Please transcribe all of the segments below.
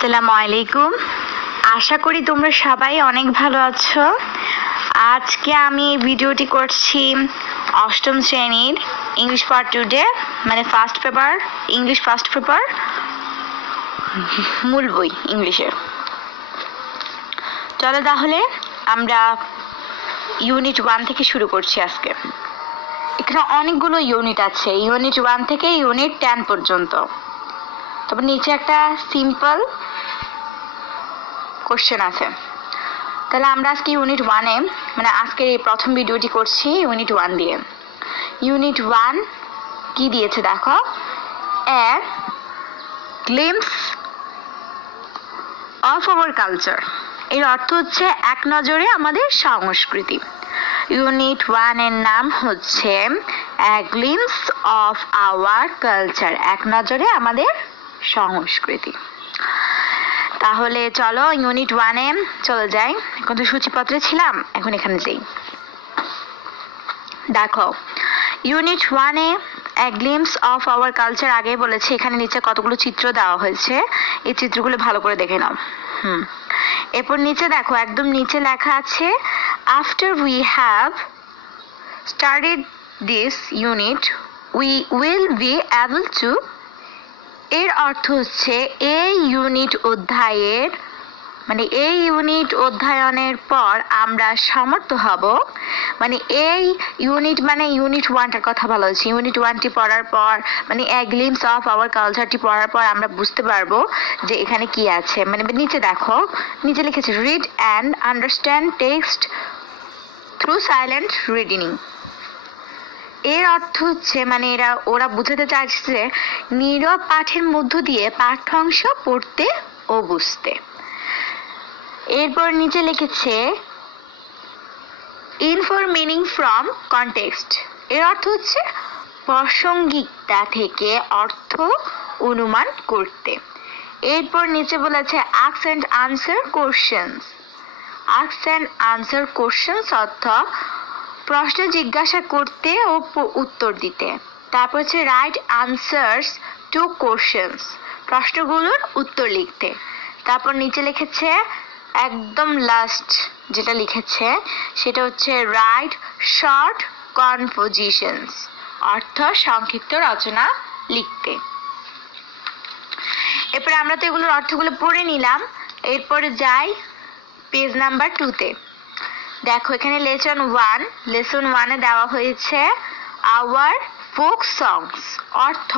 আসসালামু আলাইকুম। আশা করি তোমরা সবাই অনেক ভালো আছো। আজকে আমি এই ভিডিওটি করছি অষ্টম শ্রেণীর ইংলিশ পার্ট টুডে, মানে first paper, English first paper, মূল বই ইংলিশের। চলো তাহলে আমরা ইউনিট 1 থেকে শুরু করছি আজকে। এখানে অনেকগুলো ইউনিট আছে, ইউনিট 1 থেকে ইউনিট 10 পর্যন্ত। তবে নিচে একটা সিম্পল কোশ্চেন আছে। তাহলে আমরা আজকে ইউনিট 1-এ, মানে আজকে এই প্রথম ভিডিওটি করছি ইউনিট 1 দিয়ে। ইউনিট 1 কি দিয়েছে দেখো, এ গ্লিম্পস অফ আওয়ার কালচার। এর অর্থ হচ্ছে এক নজরে আমাদের সংস্কৃতি। ইউনিট 1 এর নাম হচ্ছে এ গ্লিম্পস অফ আওয়ার কালচার, এক নজরে আমাদের সংস্কৃতি। তাহলে চলো ইউনিট 1-এ চলে যাই। এখন তো সূচিপত্রে ছিলাম, এখন এখানে যাই। দেখো ইউনিট 1-এ a glimpse of our culture আগে বলেছে, এখানে নিচে কতগুলো চিত্র দেওয়া হয়েছে, এই চিত্রগুলো ভালো করে দেখে নাও। এরপর নিচে দেখো, একদম নিচে লেখা আছে after we have studied this unit we will be able to. এর অর্থ হচ্ছে এই ইউনিট অধ্যায়ের, মানে এই ইউনিট অধ্যয়নের পর আমরা সমর্থ হব, মানে এই ইউনিট, মানে ইউনিট 1টার কথা বলা হচ্ছে। ইউনিট 1টি পড়ার পর, মানে এ গ্লিম্পস অফ আওয়ার কালচারটি পড়ার পর আমরা বুঝতে পারবো যে এখানে কি আছে। মানে নিচে দেখো, নিচে লিখেছে read and understand text through silent reading. এর অর্থ হচ্ছে, মানে ওরা বুঝাতে চাইছে নীরব পাঠের মধ্য দিয়ে পাঠ্যাংশ পড়তে ও বুঝতে। এরপর নিচে লিখেছে ইনফর মিনিং ফ্রম কনটেক্সট। এর অর্থ হচ্ছে প্রাসঙ্গিকতা থেকে অর্থ অনুমান করতে। এরপর নিচে বলেছে ask and answer questions. Ask and answer questions অর্থ প্রশ্ন জিজ্ঞাসা করতে ও উত্তর দিতে। তারপর হচ্ছে রাইট আনসার্স টু কোশ্চেনস, প্রশ্নগুলোর উত্তর লিখতে। তারপর নিচে লিখেছে একদম লাস্ট যেটা লিখেছে সেটা হচ্ছে রাইট শর্ট কম্পোজিশনস, অর্থ সংক্ষিপ্ত রচনা লিখতে। এরপরে আমরা তো এগুলোর অর্থগুলো পড়ে নিলাম। এরপরে যাই পেজ নাম্বার 2-তে। দেখো এখানে লেসন 1-এ দেওয়া হয়েছে আওয়ার ফোক সংস, অর্থ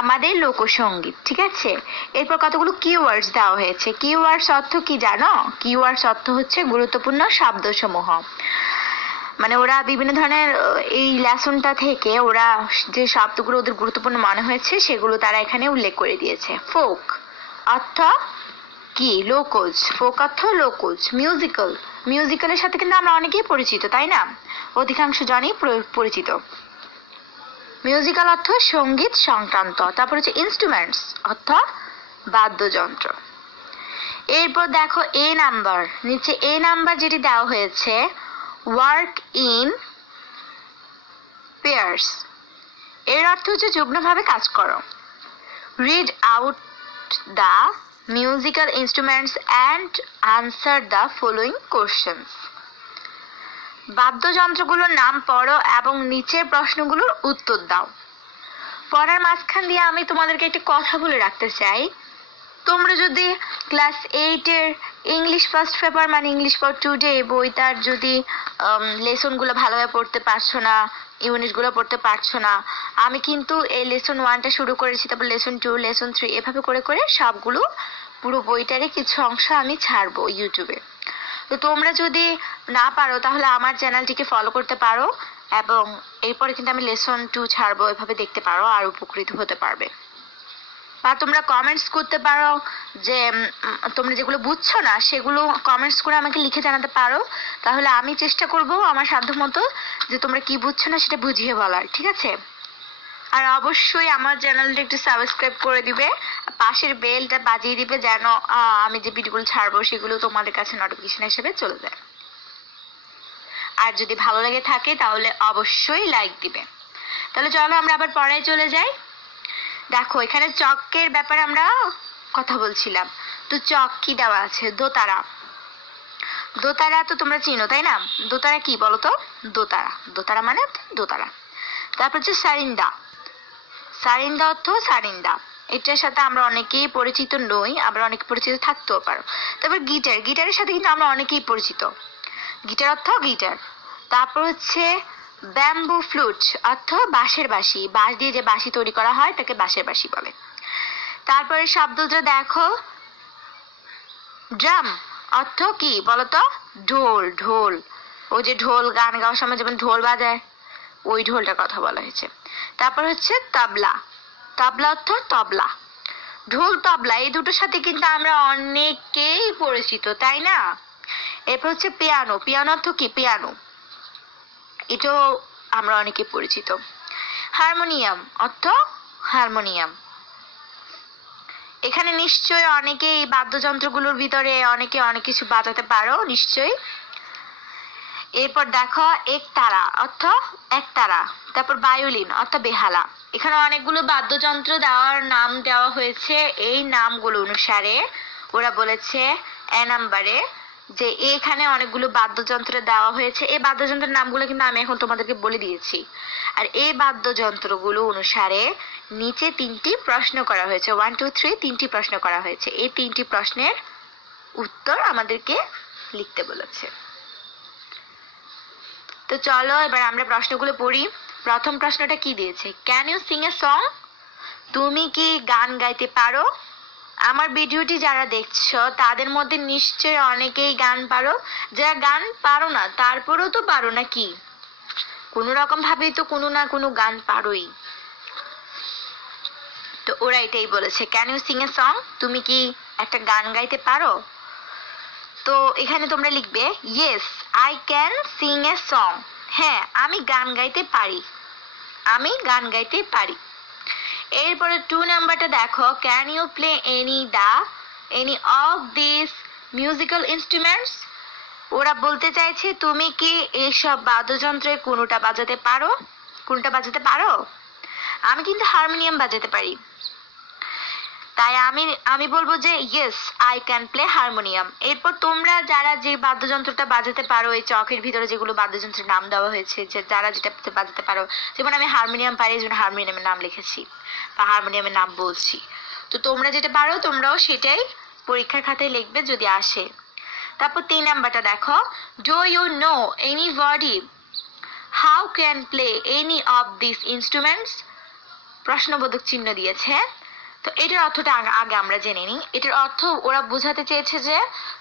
আমাদের লোকসঙ্গীত। ঠিক আছে, এরপর কতগুলো কিওয়ার্ডস দেওয়া হয়েছে। কিওয়ার্ডস অর্থ কি জানো? কিওয়ার্ডস অর্থ হচ্ছে গুরুত্বপূর্ণ শব্দসমূহ। মানে ওরা বিভিন্ন ধরনের, এই লেসনটা থেকে ওরা যে শব্দগুলো ওদের গুরুত্বপূর্ণ মনে হয়েছে সেগুলো তারা এখানে উল্লেখ করে দিয়েছে। ফোক অর্থ কি? লোকজ। ফোক অর্থ লোকজ। মিউজিক্যাল, মিউজিক্যালের সাথে কিন্তু আমরা অনেকেই পরিচিত, তাই না? অধিকাংশ জনই পরিচিত। মিউজিক্যাল অর্থ সঙ্গীত সংক্রান্ত। তারপর হচ্ছে ইনস্ট্রুমেন্টস অর্থ বাদ্যযন্ত্র। এরপর দেখো এ নাম্বার, নিচে এ নাম্বার যেটি দেওয়া হয়েছে ওয়ার্ক ইন পেয়ার্স। এর অর্থ হচ্ছে যুগ্মভাবে কাজ করো। Read out the musical instruments and answer the following questions. বাদ্যযন্ত্রগুলোর নাম পড়ো এবং নিচের প্রশ্নগুলোর উত্তর দাও। পড়ার মাঝখান দিয়ে আমি তোমাদেরকে একটা কথা বলে রাখতে চাই। তোমরা যদি ক্লাস 8-এর ইংলিশ ফার্স্ট পেপার, মানে ইংলিশ ফর টুডে বইটার যদি লেসনগুলো ভালোভাবে পড়তে পারছো না, ইউনিটগুলো পড়তে পারছো না, আমি কিন্তু এই লেসন 1টা শুরু করেছি, তারপর লেসন 2, লেসন 3 এভাবে করে করে সবগুলো পুরো বইটারই কিছু অংশ আমি ছাড়বো ইউটিউবে। তো তোমরা যদি না পারো তাহলে আমার চ্যানেলটিকে ফলো করতে পারো, এবং এরপরে কিন্তু আমি লেসন 2 ছাড়বো, এভাবে দেখতে পারো আর উপকৃত হতে পারবে। বা তোমরা কমেন্টস করতে পারো যে তোমরা যেগুলো বুঝছো না সেগুলো কমেন্টস করে আমাকে লিখে জানাতে পারো। তাহলে আমি চেষ্টা করব আমার সাধ্যমতো যে তোমরা কি বুঝছো না সেটা বুঝিয়ে বলার। ঠিক আছে? আর অবশ্যই আমার চ্যানেলটা একটু সাবস্ক্রাইব করে দিবে, পাশের বেলটা বাজিয়ে দিবে যেন আমি যে ভিডিওগুলো ছাড়বো সেগুলো তোমাদের কাছে নোটিফিকেশন হিসেবে চলে যায়। আর যদি ভালো লাগে থাকে তাহলে অবশ্যই লাইক দিবে। তাহলে চলো আমরা আবার পড়ায় চলে যাই। দেখো এখানে চকের ব্যাপারে আমরা কথা বলছিলাম। তো চক কি দেওয়া আছে? দোতারা। দোতারা তো তোমরা চিনো তাই না? দোতারা কি বলো তো? দোতারা, দোতারা মানে দোতারা। তারপর হচ্ছে সারিন্দা। সারিন্দা অর্থ সারিন্দা। এটার সাথে আমরা অনেকেই পরিচিত নই, আবার অনেকে পরিচিত থাকতেও পারো। তারপর গিটার, গিটারের সাথে কিন্তু আমরা অনেকেই পরিচিত। গিটার অর্থ গিটার। তারপর হচ্ছে ব্যাম্বু ফ্লুট অর্থ বাঁশের বাঁশি। বাঁশ দিয়ে যে বাঁশি তৈরি করা হয় তাকে বাঁশের বাঁশি বলে। তারপরে শব্দটা দেখো, ড্রাম অর্থ কি বলতো? ঢোল। ঢোল, ওই যে ঢোল গান গাওয়ার সময় যেমন ঢোল বাজায়, ওই ঢোলটার কথা বলা হয়েছে। তারপর হচ্ছে তবলা। তবলা অর্থ তবলা। ঢোল তবলা এই দুটোর সাথে কিন্তু আমরা অনেকেই পরিচিত তাই না? এরপর হচ্ছে পিয়ানো। পিয়ানো অর্থ কি? পিয়ানো, এটাও আমরা অনেকে পরিচিত। হারমোনিয়াম অর্থ হারমোনিয়াম। এখানে নিশ্চয়ই অনেকে এই বাদ্যযন্ত্রগুলোর ভিতরে অনেকে অনেক কিছু বাজাতে পারো নিশ্চয়ই। এরপর দেখো একতারা অর্থ একতারা। তারপর ভায়োলিন অর্থ বেহালা। এখানে অনেকগুলো বাদ্যযন্ত্র দেওয়ার নাম দেওয়া হয়েছে। এই নামগুলো অনুসারে ওরা বলেছে নাম্বারে যে এখানে অনেকগুলো বাদ্যযন্ত্র দেওয়া হয়েছে। এই বাদ্যযন্ত্রের নামগুলো কিন্তু আমি এখন তোমাদেরকে বলে দিয়েছি। আর এই বাদ্যযন্ত্রগুলো অনুসারে নিচে 3টি প্রশ্ন করা হয়েছে। 1 2 3 3টি প্রশ্ন করা হয়েছে। এই 3টি প্রশ্নের উত্তর আমাদেরকে লিখতে বলেছে। তো চলো এবার আমরা প্রশ্নগুলো পড়ি। প্রথম প্রশ্নটা কি দিয়েছে? Can you sing a song? তুমি কি গান গাইতে পারো? আমার ভিডিওটি যারা দেখছো তাদের মধ্যে নিশ্চয়ই অনেকেই গান পারো। যারা গান পারো না তারপরেও তো পারো নাকি? কোনো রকম ভাবেই তো কোনো না কোনো গান পারোই। তো ওরা এটাই বলেছে, can you sing a song? তুমি কি একটা গান গাইতে পারো? তো এখানে তোমরা লিখবে yes I can sing a song. হ্যাঁ আমি গান গাইতে পারি, আমি গান গাইতে পারি। এরপরে 2 নাম্বারটা দেখো, can you play any of this musical instruments? ওরা বলতে চাইছে তুমি কি এইসব বাদ্যযন্ত্রের কোনোটা বাজাতে পারো? কোনটা বাজাতে পারো? আমি কিন্তু হারমোনিয়াম বাজাতে পারি, তাই আমি বলবো যে yes I can play harmonium. এরপর তোমরা যারা যে বাদ্যযন্ত্রটা বাজাতে পারো, এই চকের ভিতরে যেগুলো বাদ্যযন্ত্রের নাম দেওয়া হয়েছে, যে যারা যেটা বাজাতে পারো, যেমন আমি হারমোনিয়াম পারি, এই জন্য হারমোনিয়ামের নাম লিখেছি বা হারমোনিয়ামের নাম বলছি। তো তোমরা যেটা পারো তোমরাও সেটাই পরীক্ষার খাতায় লিখবে যদি আসে। তারপর 3 নাম্বারটা দেখো, do you know anybody how can play any of this instruments? প্রশ্নবোধক চিহ্ন দিয়েছে। তো এটার অর্থটা আগে আমরা জেনে নিই। এটার অর্থ ওরা বোঝাতে চেয়েছে যে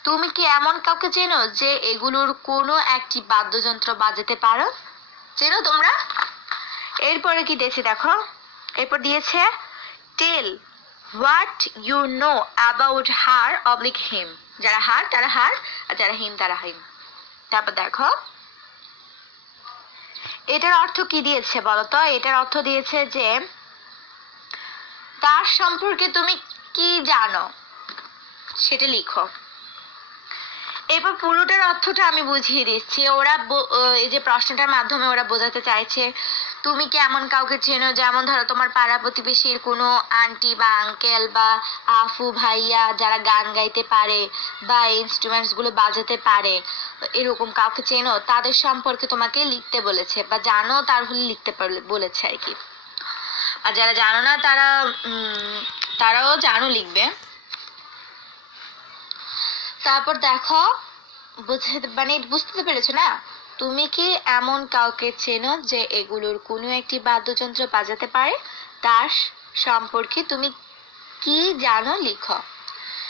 তুমি কি এমন কাউকে চেনো যে এগুলোর কোনো একটি বাদ্যযন্ত্র বাজাতে পারো? চেনো তোমরা? এরপরে কি দিয়েছে দেখো, এরপর দিয়েছে tell what you know about her oblique him. যারা হার তারা হার, আর যারা হিম তারা হিম। তারপর দেখো এটার অর্থ কি দিয়েছে বলতো? এটার অর্থ দিয়েছে যে তার সম্পর্কে তুমি কি জানো সেটা লিখো। এবার পুরোটার অর্থটা আমি বুঝিয়ে দিচ্ছি। ওরা এই যে প্রশ্নটার মাধ্যমে ওরা বোঝাতে চাইছে তুমি কি এমন কাউকে চেনো, যেমন ধরো তোমার পাড়া প্রতিবেশীর কোনো আন্টি বা আঙ্কেল বা আফু ভাইয়া যারা গান গাইতে পারে বা ইনস্ট্রুমেন্টস গুলো বাজাতে পারে, এরকম কাউকে চেনো? তাদের সম্পর্কে তোমাকে লিখতে বলেছে, বা জানো তার হলে লিখতে বলেছে আর কি। আর যারা জানো না তারাও জানো লিখবে। তারপর দেখো বুঝতে পেরেছো না? তুমি কি এমন কাউকে চেনো যে এগুলোর কোনো একটি বাদ্যযন্ত্র বাজাতে পারে? তার সম্পর্কে তুমি কি জানো লিখো।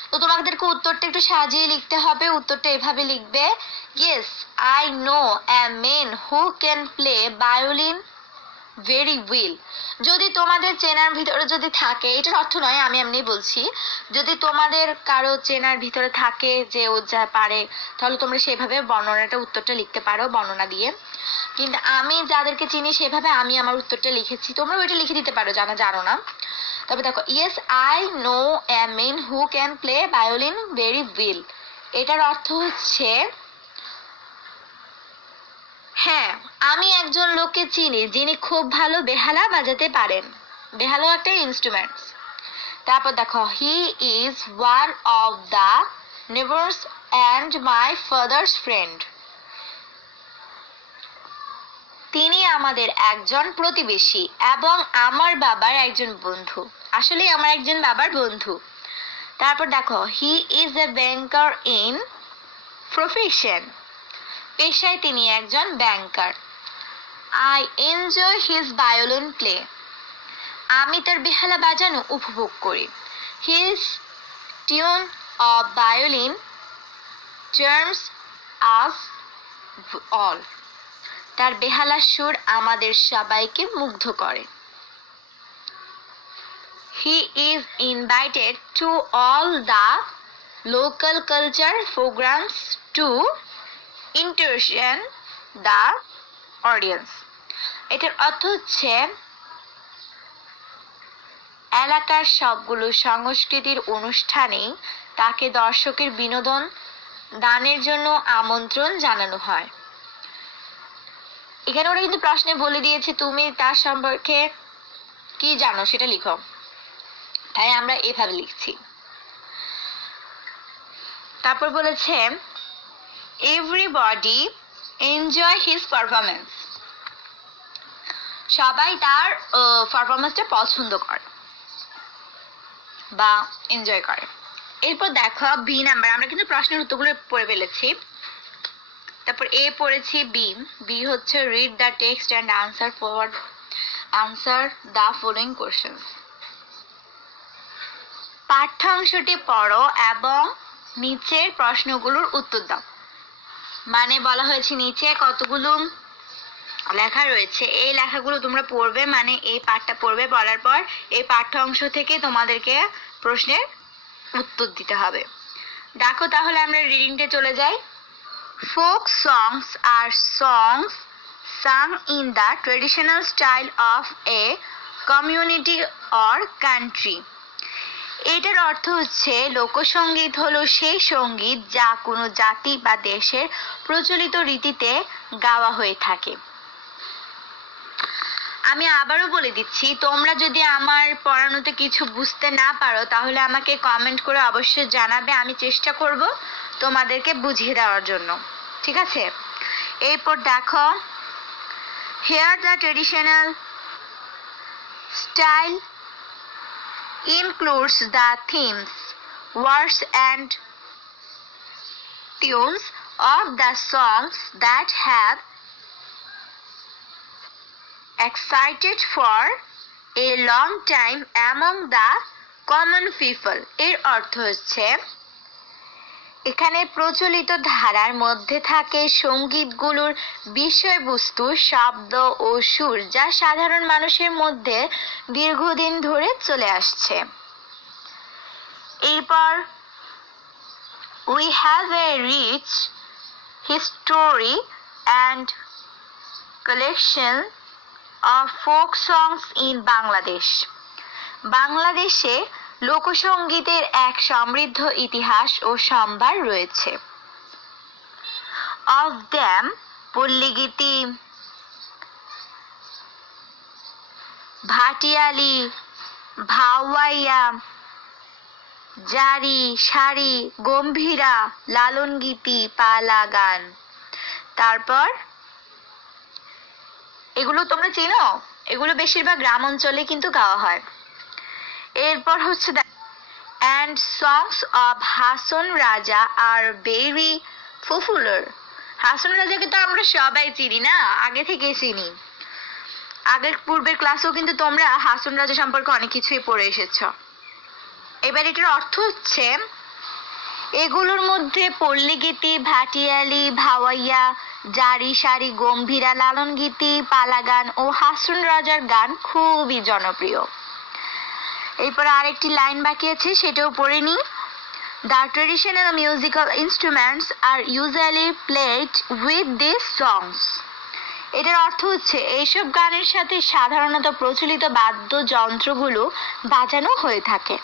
তো তোমাদেরকে উত্তরটা একটু সাজিয়ে লিখতে হবে। উত্তরটা এভাবে লিখবে, yes I know a man who can play violin very well. যদি তোমাদের চেনার ভিতরে যদি থাকে, এটার অর্থ নয়, আমি এমনি বলছি, যদি তোমাদের কারো চেনার ভিতরে থাকে যে ও যা পারে, তাহলে তোমরা সেভাবে বর্ণনাটা উত্তরটা লিখতে পারো বর্ণনা দিয়ে। কিন্তু আমি যাদেরকে চিনি সেভাবে আমি আমার উত্তরটা লিখেছি, তোমরা ওইটা লিখে দিতে পারো জানো না। তবে দেখো, yes I know a man who can play violin very well, এটার অর্থ হচ্ছে হ্যাঁ আমি একজন লোককে চিনি যিনি খুব ভালো বেহালা বাজাতে পারেন। বেহালা একটা ইনস্ট্রুমেন্টস। তারপর দেখো, he is one of the neighbours and my father's friend. তিনি আমাদের একজন প্রতিবেশী এবং আমার বাবার একজন বন্ধু। আসলে আমার একজন বাবার বন্ধু। তারপর দেখো, he is a banker in profession. পেশায় তিনি একজন banker. I enjoy his violin play. আমি তার বেহালা বাজানো উপভোগ করি। His tune of violin charms us all. তার বেহালা সুর আমাদের সবাইকে মুগ্ধ করে। He is invited to all the local culture programs to entertain the audience. এটার অর্থ হচ্ছে এলাকার সবগুলো সাংস্কৃতিক অনুষ্ঠানে তাকে দর্শকের বিনোদন দানের জন্য আমন্ত্রণ জানানো হয়। এখানে ওরা কিন্তু প্রশ্নে বলে দিয়েছে তুমি তার সম্পর্কে কি জানো সেটা লিখো, তাই আমরা এভাবে লিখছি। তারপর বলেছে এভরিবডি এনজয় হিজ পারফরমেন্স। সবাই তার পারফরমেন্সটা পছন্দ করে বা এনজয় করে। এরপর দেখো বি নাম্বার, আমরা কিন্তু প্রশ্নের উত্তরগুলো পড়ে ফেলেছি। তারপর এ পড়েছি বি হচ্ছে read the text and answer the following questions. পাঠ্যাংশটি পড়ো এবং নিচের প্রশ্নগুলোর উত্তর দাও। মানে বলা হয়েছে নিচে কতগুলো লেখা রয়েছে, এই লেখাগুলো তোমরা পড়বে, মানে এই পাঠটা পড়বে, পড়ার পর এই পাঠ্যাংশ থেকে তোমাদেরকে প্রশ্নের উত্তর দিতে হবে। দেখো তাহলে আমরা রিডিংটা চলে যাই। Folk songs are songs sung in the traditional style of a community or country. এটার অর্থ হচ্ছে লোকসঙ্গীত হলো সেই সঙ্গীত যা কোনো জাতি বা দেশের প্রচলিত রীতিতে গাওয়া হয়ে থাকে। আমি আবারও বলে দিচ্ছি, তোমরা যদি আমার পড়ানোতে কিছু বুঝতে না পারো তাহলে আমাকে কমেন্ট করে অবশ্যই জানাবে, আমি চেষ্টা করব তোমাদেরকে বুঝিয়ে দেওয়ার জন্য, ঠিক আছে? এরপর দেখো, here the traditional style includes the themes, words and tunes of the songs that have excited for a long time among the common people. এর অর্থ হচ্ছে এখানে প্রচলিত ধারার মধ্যে থাকে সঙ্গীতগুলোর বিষয়বস্তু, শব্দ ও সুর যা সাধারণ মানুষের মধ্যে দীর্ঘদিন ধরে চলে আসছে। এরপর we have a rich history and collection of folk songs in Bangladesh. বাংলাদেশে লোকসঙ্গীতের এক সমৃদ্ধ ইতিহাস ও সম্ভার রয়েছে। of them পল্লীগীতি, ভাটিয়ালি, ভাওয়াইয়া, জারি, সারি, গম্ভীরা, লালন গীতি, পালা গান। তারপর এগুলো তোমরা চেনো, এগুলো বেশিরভাগ গ্রাম অঞ্চলে কিন্তু গাওয়া হয়। এরপর হচ্ছে and songs of Hason Raja are very popular. Hason রাজাকে তো আমরা সবাই চিনি না, আগে থেকে চিনি, আগের পূর্বের ক্লাসেও কিন্তু তোমরা হাসন রাজা সম্পর্কে অনেক কিছুই পড়ে এসেছো। এবার এটার অর্থ হচ্ছে এগুলোর মধ্যে পল্লীগীতি, ভাটিয়ালি, ভাওয়াইয়া, জারি, সারি, গম্ভীরা, লালন গীতি, পালা গান ও হাসন রাজার গান খুবই জনপ্রিয়। এরপর আরেকটি লাইন বাকি আছে, সেটাও পড়ে নি। The traditional musical instruments are usually played with these songs. এটার অর্থ হচ্ছে এইসব গানের সাথে সাধারণত প্রচলিত বাদ্যযন্ত্রগুলো বাজানো হয়ে থাকে।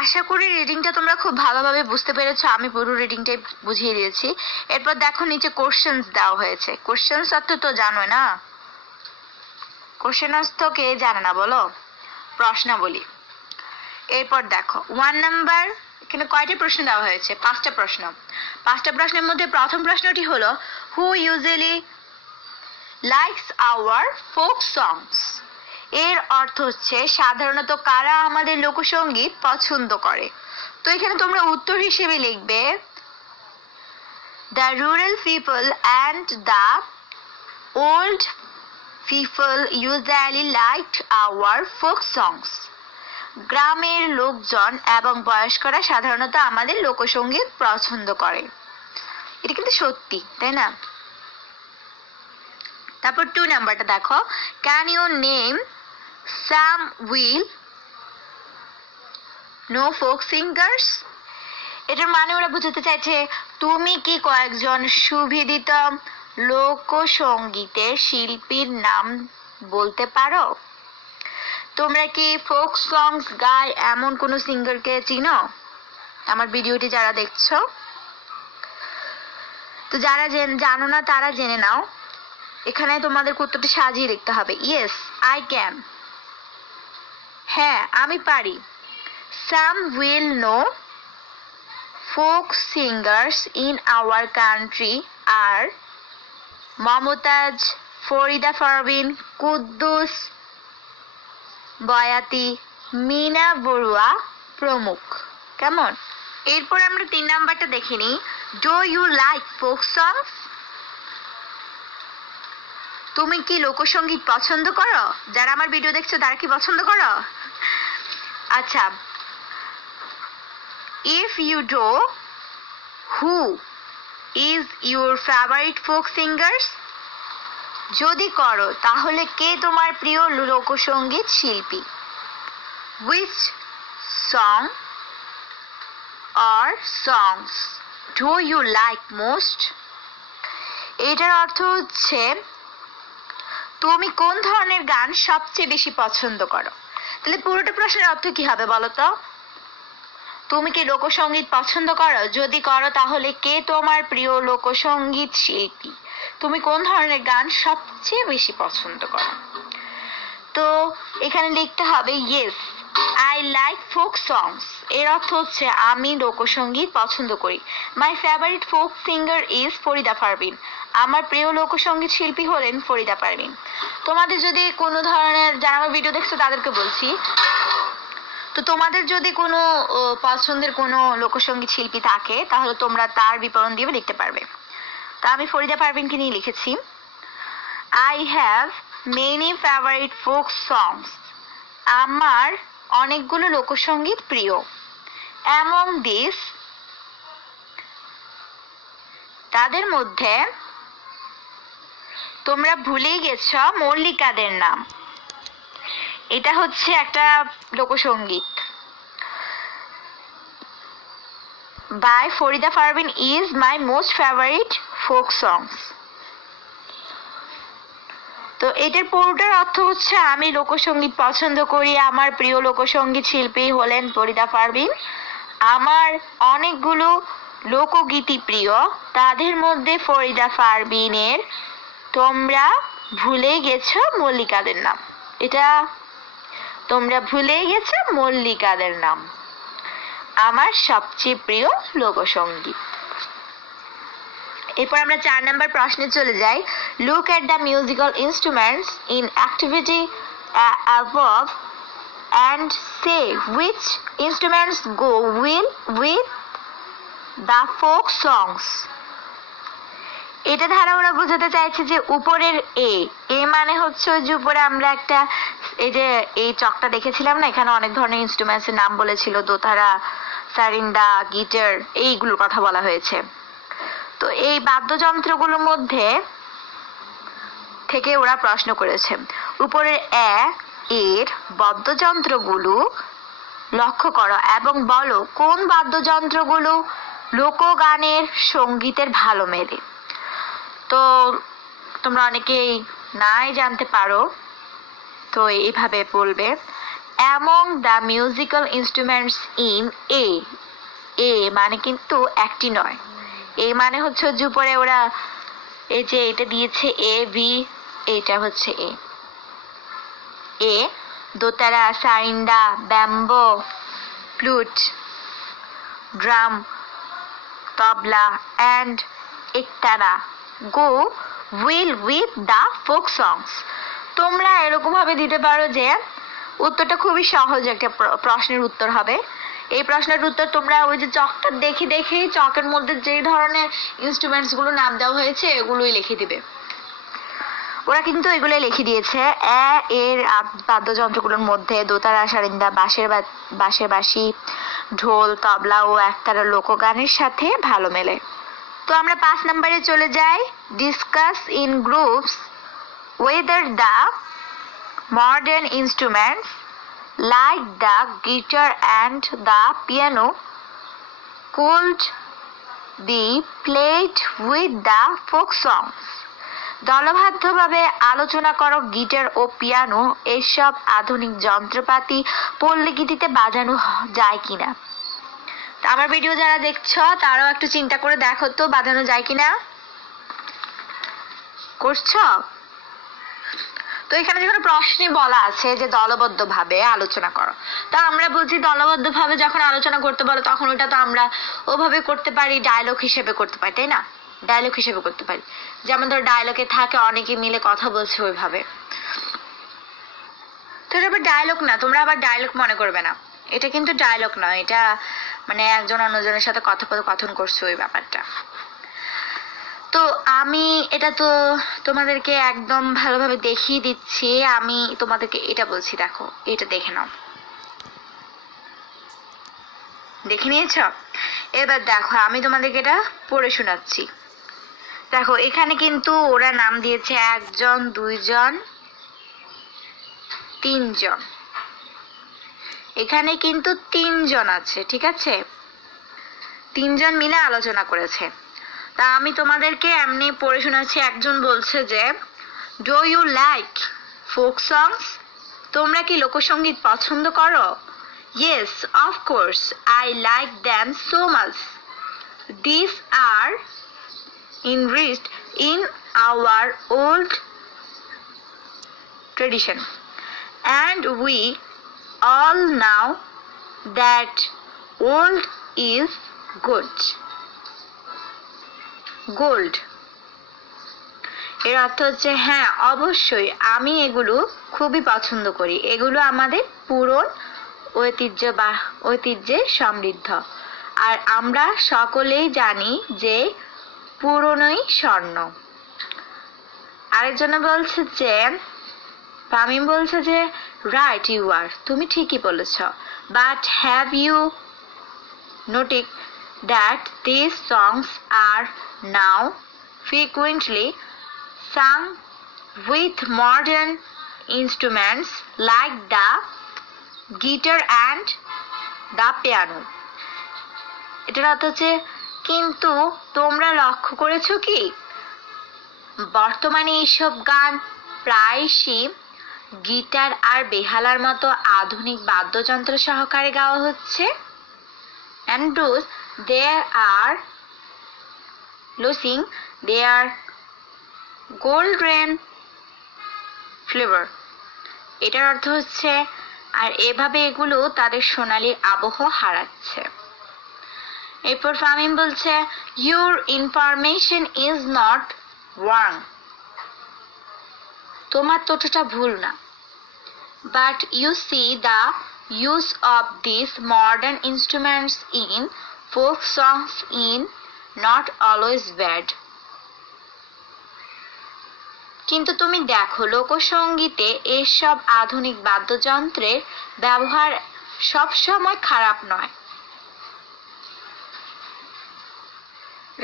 আশা করি রিডিংটা তোমরা খুব ভালোভাবে বুঝতে পেরেছো, আমি পুরো রিডিংটাই বুঝিয়ে দিয়েছি। এরপর দেখো নিচে কোশ্চেন্স দেওয়া হয়েছে। কোশ্চেন্স অর্থ তো জানো না, কোশ্চেন অর্থ কে জানে না বলো? প্রশ্নাবলী। এরপর দেখো 1 নাম্বার, এখানে কয়টি প্রশ্ন দেওয়া হয়েছে? 5টা প্রশ্ন। 5টা প্রশ্নের মধ্যে প্রথম প্রশ্নটি হলো হু usually likes hour folk songs. এর অর্থ হচ্ছে সাধারণত কারা আমাদের লোকসঙ্গীত পছন্দ করে। তো এখানে তোমরা উত্তর হিসেবে লিখবে the rural people and the old people usually liked our folk songs. গ্রামের লোকজন এবং বয়স্করা সাধারণত আমাদের লোকসঙ্গীত পছন্দ করে। এটা কিন্তু সত্যি, তাই না? তারপর 2 নাম্বারটা দেখো, can you name some well known folk singers. এটার মানে ওরা বুঝাতে চাইছে তুমি কি কয়েকজন সুবিদিত লোকসঙ্গীতের শিল্পীর নাম বলতে পারো? তোমরা কি ফোক সংস গায় এমন কোন সিঙ্গারকে চিনো? আমার ভিডিওটি যারা দেখছো, তো যারা জানো না তারা জেনে নাও। এখানে তোমাদের উত্তরটি সাজিয়ে লিখতে হবে। ইয়েস আই ক্যান, হ্যাঁ আমি পারি। Some well known folk singers in our country are Momtaz, Farida Parveen, Kuddus Boyati, Mina Barua প্রমুখ। কেমন? এরপর আমরা 3 নাম্বারটা দেখে নিই। Do you like folk songs? তুমি কি লোকসঙ্গীত পছন্দ করো? যারা আমার ভিডিও দেখছো তারা কি পছন্দ করো? আচ্ছা, if you do, who is your favourite folk singers? যদি করো তাহলে কে তোমার প্রিয় লোকসঙ্গীত শিল্পী? Which song or songs do you like most? এটার অর্থ হচ্ছে তুমি কোন ধরনের গান সবচেয়ে বেশি পছন্দ করো। তাহলে পুরোটা প্রশ্নের অর্থ কি হবে বলো তো? তুমি কি লোকসঙ্গীত পছন্দ করো? যদি করো তাহলে কে তোমার প্রিয় লোকসঙ্গীত শিল্পী? তুমি কোন ধরনের গান সবচেয়ে বেশি পছন্দ করো? তো এখানে লিখতে হবে yes I like folk songs. এর অর্থ হচ্ছে আমি লোকসঙ্গীত পছন্দ করি। My favourite folk singer is Farida Parvin. আমার প্রিয় লোকসঙ্গীত শিল্পী হলেন ফরিদা পারভিন। তোমাদের যদি কোনো ধরনের, যারা আমার ভিডিও দেখছো তাদেরকে বলছি, তো তোমাদের যদি কোনো পছন্দের কোনো লোকসঙ্গীত শিল্পী থাকে তাহলে তোমরা তার বিবরণ দিয়ে লিখতে পারবে। তা আমি ফরিদা পারভিনকে নিয়ে লিখেছি। I have many favourite folk songs. আমার অনেকগুলো লোকসঙ্গীত প্রিয়। অ্যামং দিস, তাদের মধ্যে তোমরা ভুলেই গেছ মল্লিকাদের নাম। এটা হচ্ছে একটা লোকসঙ্গীত by Farida Parveen is my most favourite folk songs. তো এটার পুরোটার অর্থ হচ্ছে আমি লোকসঙ্গীত পছন্দ করি, আমার প্রিয় লোকসঙ্গীত শিল্পী হলেন ফরিদা পারভিন, আমার অনেকগুলো লোকগীতি প্রিয়, তাদের মধ্যে ফরিদা পারভিনের তোমরা ভুলে গেছো মল্লিকাদের নাম। এটা তোমরা ভুলে গেছো মল্লিকাদের নাম আমার সবচেয়ে প্রিয় লোকসঙ্গীত। এরপর আমরা 4 নাম্বার প্রশ্নে চলে যাই। Look at the musical instruments in activity above and say which instruments go with the folk songs. এটা দ্বারা ওরা বোঝাতে চাইছে যে উপরের এ মানে হচ্ছে ওই যে উপরে আমরা একটা এই যে এই চকটা দেখেছিলাম না, এখানে অনেক ধরনের ইনস্ট্রুমেন্টস এর নাম বলেছিল, দোতারা, সারিন্ডা, গিটার, এইগুলোর কথা বলা হয়েছে। তো এই বাদ্যযন্ত্রগুলোর মধ্যে থেকে ওরা প্রশ্ন করেছে উপরের এর বাদ্যযন্ত্রগুলো লক্ষ্য করো এবং বলো কোন বাদ্যযন্ত্রগুলো লোকগানের সঙ্গীতের ভালো মেলে। তো তোমরা অনেকেই নাই জানতে পারো, তো এইভাবে বলবে among the musical instruments in a মানে কিন্তু একটি নয়, এ মানে হচ্ছে যে উপরে ওরা এই যে এটা দিয়েছে এ ভি, এটা হচ্ছে এ দোতারা, সারিন্ডা, bamboo, flute, drum, tabla and ektara go well with the folk songs. তোমরা এরকম ভাবে দিতে পারো যে উত্তরটা খুবই সহজ একটা প্রশ্নের উত্তর হবে। এই প্রশ্নের উত্তর তোমরা ওই যে চকটা দেখে দেখেই চকের মধ্যে যে ধরনের ইনস্ট্রুমেন্টস গুলো নাম দেওয়া হয়েছে এগুলোই লিখে দিবে। ওরা কিন্তু এগুলো লিখে দিয়েছে। এর বাদ্যযন্ত্রগুলোর মধ্যে দোতারা, সারিন্দা, বাঁশের বাঁশি, ঢোল, তবলা ও একতারা লোকগানের সাথে ভালো মেলে। তো আমরা 5 নম্বরে চলে যাই। Discuss in groups whether the modern instruments like the guitar and the piano could be played with the folk songs. দলবদ্ধভাবে আলোচনা করো গিটার ও পিয়ানো এসব আধুনিক যন্ত্রপাতি পল্লীগীতিতে বাজানো যায় কিনা। আমার ভিডিও যারা দেখছো তারাও একটু চিন্তা করে দেখো তো বাজানো যায় কিনা। করছো? তো এখানে যখন প্রশ্নে বলা আছে যে দলবদ্ধভাবে আলোচনা করো, তা আমরা বলছি দলবদ্ধভাবে যখন আলোচনা করতে বলো তখন ওটা তো আমরা ওভাবে করতে পারি, ডায়লগ হিসেবে করতে পারি, তাই না? ডায়লগ হিসেবে করতে পারি। যেমন ধরো ডায়লগে থাকে অনেকে মিলে কথা বলছে ওইভাবে। তো এটা আবার ডায়লগ না, তোমরা আবার ডায়লগ মনে করবে না। এটা কিন্তু ডায়লগ নয়, এটা মানে একজন অন্যজনের সাথে কথোপকথন করছে ওই ব্যাপারটা। তো আমি এটা তো তোমাদেরকে একদম ভালোভাবে দেখিয়ে দিচ্ছি। আমি তোমাদেরকে এটা বলছি, দেখো এটা দেখে নাও। দেখে নিয়েছ? এবার দেখো আমি তোমাদেরকে এটা পড়ে শোনাচ্ছি। দেখো এখানে কিন্তু ওরা নাম দিয়েছে 1 জন, 2 জন, 3 জন। এখানে কিন্তু 3 জন আছে, ঠিক আছে? 3 জন মিলে আলোচনা করেছে। তা আমি তোমাদেরকে এমনি পড়ে শোনাচ্ছি। একজন বলছে যে do you like folk songs? তোমরা কি লোকসঙ্গীত পছন্দ করো? Yes, of course, I like them so much. This are enriched in our old tradition, and we all know that old is good. Gold এর অর্থ হচ্ছে হ্যাঁ অবশ্যই আমি এগুলো খুবই পছন্দ করি, এগুলো আমাদের ঐতিহ্যে সমৃদ্ধ, আর আমরা সকলেই জানি যে পুরনোই স্বর্ণ। আরেকজন বলছে যে তামিম বলছে যে রাইট ইউ আর, তুমি ঠিকই বলেছ, but have you notice that these songs are now frequently sung with modern instruments like the guitar and the piano. এটার অর্থ হচ্ছে কিন্তু তোমরা লক্ষ্য করেছো কি বর্তমানে এইসব গান প্রায়শই গিটার আর বেহালার মতো আধুনিক বাদ্যযন্ত্র সহকারে গাওয়া হচ্ছে। and those they are losing their golden flavor. এটার অর্থ হচ্ছে আর এভাবে এগুলো তাদের সোনালী আবহ হারাচ্ছে। এরপর ফামিম বলছে your information is not wrong, তোমার তথ্যটা ভুল না, but you see the use of these modern instruments in folk songs in not always bad. কিন্তু তুমি দেখো লোকসঙ্গীতে এসব আধুনিক বাদ্যযন্ত্রের ব্যবহার সব সময় খারাপ নয়।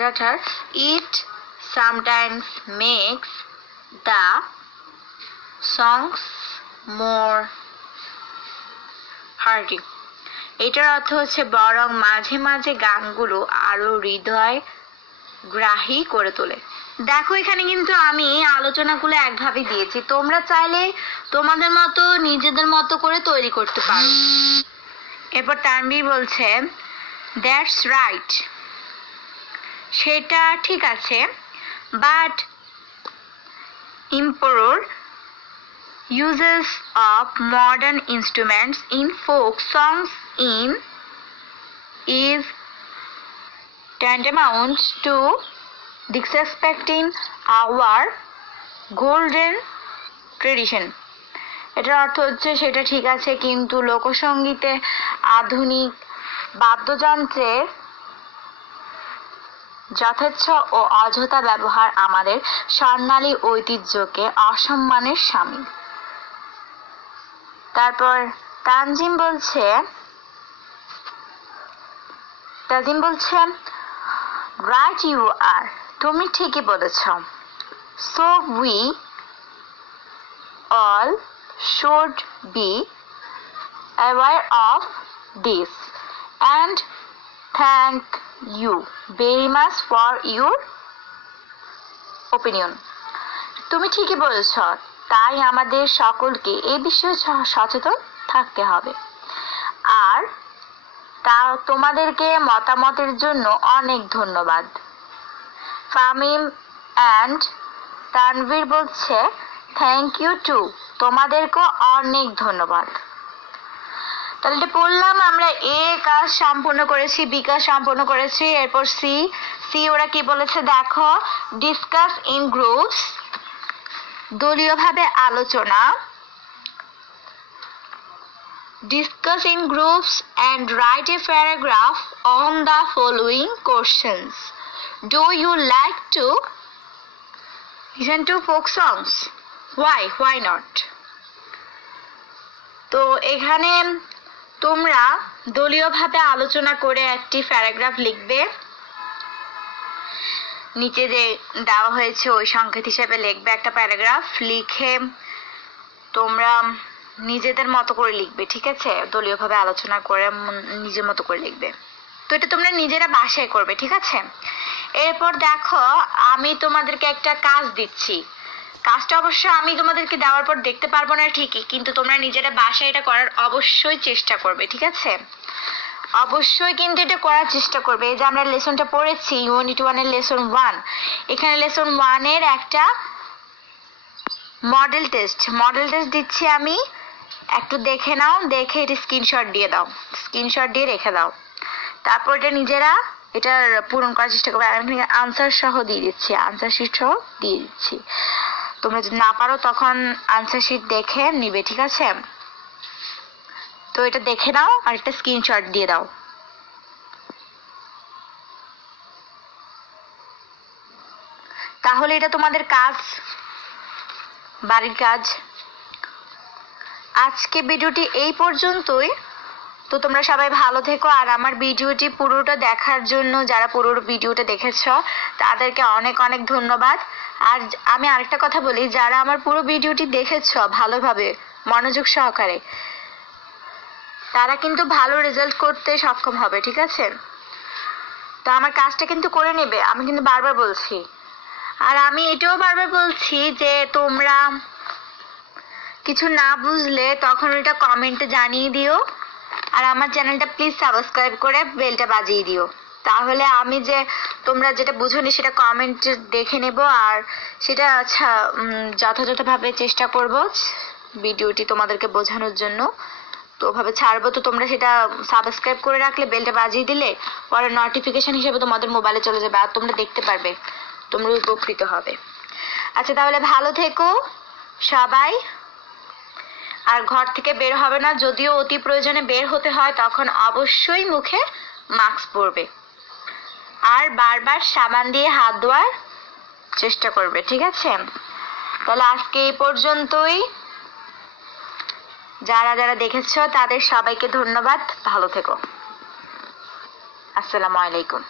Rather, it sometimes makes the songs more hearty. এটার অর্থ হচ্ছে বরং মাঝে মাঝে গানগুলো আরো হৃদয় গ্রাহী করে তোলে। দেখো এখানে কিন্তু আমি আলোচনাগুলো একভাবে দিয়েছি, তোমরা চাইলে তোমাদের মতো নিজেদের মতো করে তৈরি করতে পারো। এরপর তানভীর বলছে দ্যাটস রাইট, সেটা ঠিক আছে, but ইম্পোর uses of modern instruments in folk songs in is tantamount to disrespecting our golden tradition. এটার অর্থ হচ্ছে সেটা ঠিক আছে, কিন্তু লোকসঙ্গীতে আধুনিক বাদ্যযন্ত্রের যথেচ্ছ ও অযথা ব্যবহার আমাদের স্বর্ণালী ঐতিহ্যকে অসম্মানের শামিল। তারপর তানজিম বলছে রাইট ইউ আর, তুমি ঠিকই বলেছ। So we all should be aware of this and thank you very much for your opinion. তুমি ঠিকই বলেছ, তাই আমাদের সকলকে এই বিষয়ে সচেতন থাকতে হবে। আর তা তোমাদেরকে মতামতের জন্য অনেক ধন্যবাদ। ফামিম অ্যান্ড তানভীর বলছে থ্যাংক ইউ টু, তোমাদেরকেও অনেক ধন্যবাদ। তাহলে এটা পড়লাম আমরা। এ কাজ সম্পূর্ণ করেছি, বি কাজ সম্পূর্ণ করেছি। এরপর সি ওরা কি বলেছে দেখো, ডিসকাস ইন গ্রুপস, দলীয়ভাবে আলোচনা। Discuss in groups and write a paragraph on the following questions. Do you like to listen to folk songs? Why not? তো এখানে তোমরা দলীয়ভাবে আলোচনা করে একটি প্যারাগ্রাফ লিখবে, নিচে যে দেওয়া হয়েছে ওই সংকেত হিসেবে লিখবে একটা প্যারাগ্রাফ। লিখে তোমরা নিজেদের মতো করে লিখবে, ঠিক আছে? দলীয়ভাবে আলোচনা করে নিজের মতো করে লিখবে। তো এটা তোমরা নিজেরা বাসায় করবে, ঠিক আছে? এরপর দেখো আমি তোমাদেরকে একটা কাজ দিচ্ছি। কাজটা অবশ্য আমি তোমাদেরকে দেওয়ার পর দেখতে পারবো না ঠিকই, কিন্তু তোমরা নিজেরা বাসায় এটা করার অবশ্যই চেষ্টা করবে, ঠিক আছে? অবশ্যই কিন্তু এটা করার চেষ্টা করবে। এই যে আমরা লেসনটা পড়েছি ইউনিট 1 এর লেসন 1, এখানে লেসন 1 এর একটা মডেল টেস্ট দিচ্ছি আমি, একটু দেখে নাও, দেখে এটা স্ক্রিনশট দিয়ে দাও, স্ক্রিনশট দিয়ে রেখে দাও। তারপর এটা নিজেরা এটার পূরণ করার চেষ্টা করবে। আমি আনসার সহ দিয়ে দিচ্ছি, আনসার শিট সহ দিয়ে দিচ্ছি। তোমরা যদি না পারো তখন আনসার শিট দেখে নিবে, ঠিক আছে? তো এটা দেখে নাও আর একটা স্ক্রিনশট দিয়ে দাও। তাহলে এটা তোমাদের কাজ, বাড়ির কাজ। আজকে ভিডিওটি এই পর্যন্তই। তো তোমরা সবাই ভালো থেকো। আর আমার ভিডিওটি পুরোটা দেখার জন্য, যারা পুরো ভিডিওটা দেখেছ তাদেরকে অনেক অনেক ধন্যবাদ। আর আমি আরেকটা কথা বলি, যারা আমার পুরো ভিডিওটি দেখেছ ভালোভাবে মনোযোগ সহকারে, তারা কিন্তু ভালো রেজাল্ট করতে সক্ষম হবে, ঠিক আছে? তো আমার কাজটা কিন্তু করে নেবে, আমি কিন্তু বারবার বলছি। আর আমি এটাও বারবার বলছি যে তোমরা কিছু না বুঝলে তখন ওটা কমেন্টে জানিয়ে দিও। আর আমার চ্যানেলটা প্লিজ সাবস্ক্রাইব করে বেলটা বাজিয়ে দিও, তাহলে আমি যে তোমরা যেটা বুঝোনি সেটা কমেন্ট দেখে নেব আর সেটা যথাযথভাবে চেষ্টা করব ভিডিওটি তোমাদেরকে বোঝানোর জন্য। তো ওভাবে ছাড়বো, তো তোমরা সেটা সাবস্ক্রাইব করে রাখলে, বেলটা বাজিয়ে দিলে পরে নোটিফিকেশন হিসেবে তোমাদের মোবাইলে চলে যাবে আর তোমরা দেখতে পারবে, তোমরা উপকৃত হবে। আচ্ছা, তাহলে ভালো থেকো সবাই। আর ঘর থেকে বের হবে না, যদিও অতি প্রয়োজনে বের হতে হয় তখন অবশ্যই মুখে মাস্ক পরবে আর বারবার সাবান দিয়ে হাত ধোয়ার চেষ্টা করবে, ঠিক আছে? তাহলে আজকে এই পর্যন্তই। যারা যারা দেখেছো তাদের সবাইকে ধন্যবাদ। ভালো থেকো। আসসালামু আলাইকুম।